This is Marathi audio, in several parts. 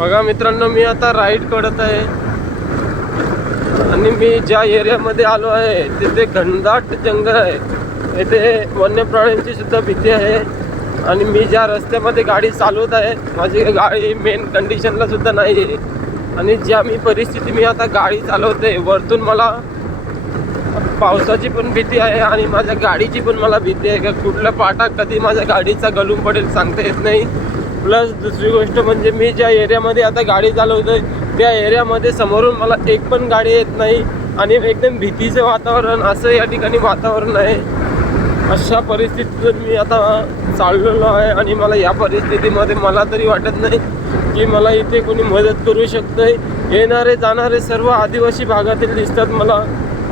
बघा मित्रांनो, मी आता राईड करत आहे आणि मी ज्या एरियामध्ये आलो आहे तिथे घनदाट जंगल आहे. येथे वन्य प्राण्यांची सुद्धा भीती आहे आणि मी ज्या रस्त्यामध्ये गाडी चालवत आहे माझी गाडी मेन कंडिशनला सुद्धा नाही आहे. आणि ज्या परिस्थिती मी आता गाडी चालवते, वरतून मला पावसाची पण भीती आहे आणि माझ्या गाडीची पण मला भीती आहे का कुठला पाटा कधी माझ्या गाडीचा गळून पडेल सांगता येत नाही. प्लस दुसरी गोष्ट म्हणजे मी ज्या एरियामध्ये आता गाडी चालवतोय त्या एरियामध्ये समोरून मला एक पण गाडी येत नाही आणि एकदम भीतीचं वातावरण असं या ठिकाणी वातावरण आहे. अशा परिस्थितीतून मी आता चाललेलो आहे आणि मला या परिस्थितीमध्ये मला तरी वाटत नाही की मला इथे कोणी मदत करू शकतंय. येणारे जाणारे सर्व आदिवासी भागातील दिसतात मला,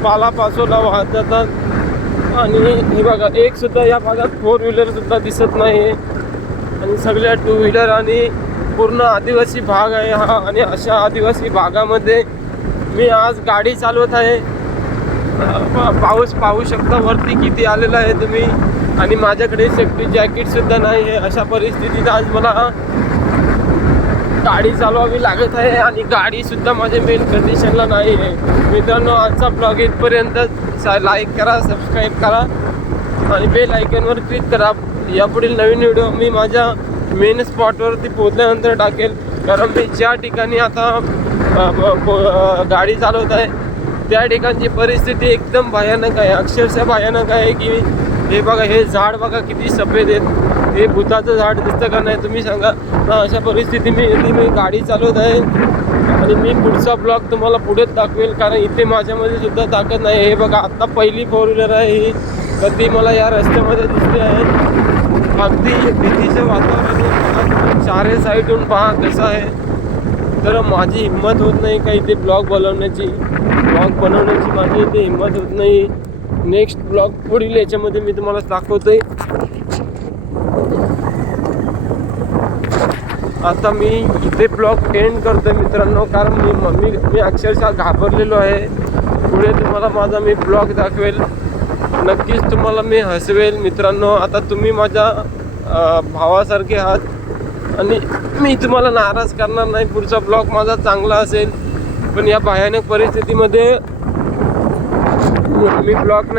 पालापाचोला वाहत जातात आणि हे बघा एक सुद्धा या भागात 4 व्हीलर सुद्धा दिसत नाही आणि सगळ्या 2 व्हीलर आणि पूर्ण आदिवासी भाग आहे हा. आणि अशा आदिवासी भागामध्ये मी आज गाडी चालवत आहे. पाऊस पाहू शकता वरती किती आलेला आहे तुम्ही आणि माझ्याकडे सेफ्टी जॅकेट सुद्धा नाही आहे. अशा परिस्थितीत आज मला गाडी चालवावी लागत आहे आणि गाडी सुद्धा माझ्या मेन कंडिशनला नाही आहे. मित्रांनो, आजचा ब्लॉग इथपर्यंत. लाईक करा, सबस्क्राईब करा आणि बेल आयकॉनवर क्लिक करा. यापुढील नवीन व्हिडिओ मी माझ्या मेन स्पॉटवरती पोहोचल्यानंतर टाकेल. कारण मी ज्या ठिकाणी आता गाडी चालवत आहे त्या ठिकाणची परिस्थिती एकदम भयानक आहे, अक्षरशः भयानक आहे. की हे बघा, हे झाड बघा किती सफेद आहेत, हे भुताचं झाड दिसतं का नाही तुम्ही सांगा. अशा परिस्थिती मी गाडी चालवत आहे आणि मी पुढचा ब्लॉग तुम्हाला पुढेच दाखवेल कारण इथे माझ्यामध्ये सुद्धा ताकद नाही. हे बघा, आत्ता पहिली 4 व्हीलर आहे ही कधी मला या रस्त्यामध्ये दिसते आहे. अगदी भीतीचं वातावरण चारे साईडून पहा कसं आहे. तर माझी हिंमत होत नाही काही ते ब्लॉग बनवण्याची माझी इथे हिंमत होत नाही. नेक्स्ट ब्लॉग पुढील याच्यामध्ये मी तुम्हाला दाखवतोय. आता मी इथे ब्लॉग एंड करतोय मित्रांनो कारण मी अक्षरशः घाबरलेलो आहे. पुढे तुम्हाला माझा मी ब्लॉग दाखवेल, नक्कीच तुम्हाला मी हसवेल मित्रांनो. आता तुम्ही माझ्या भावासारखे आहात आणि मी तुम्हाला नाराज करणार नाही. पुढचा ब्लॉग माझा चांगला असेल पण या भयानक परिस्थितीमध्ये मी ब्लॉग नाही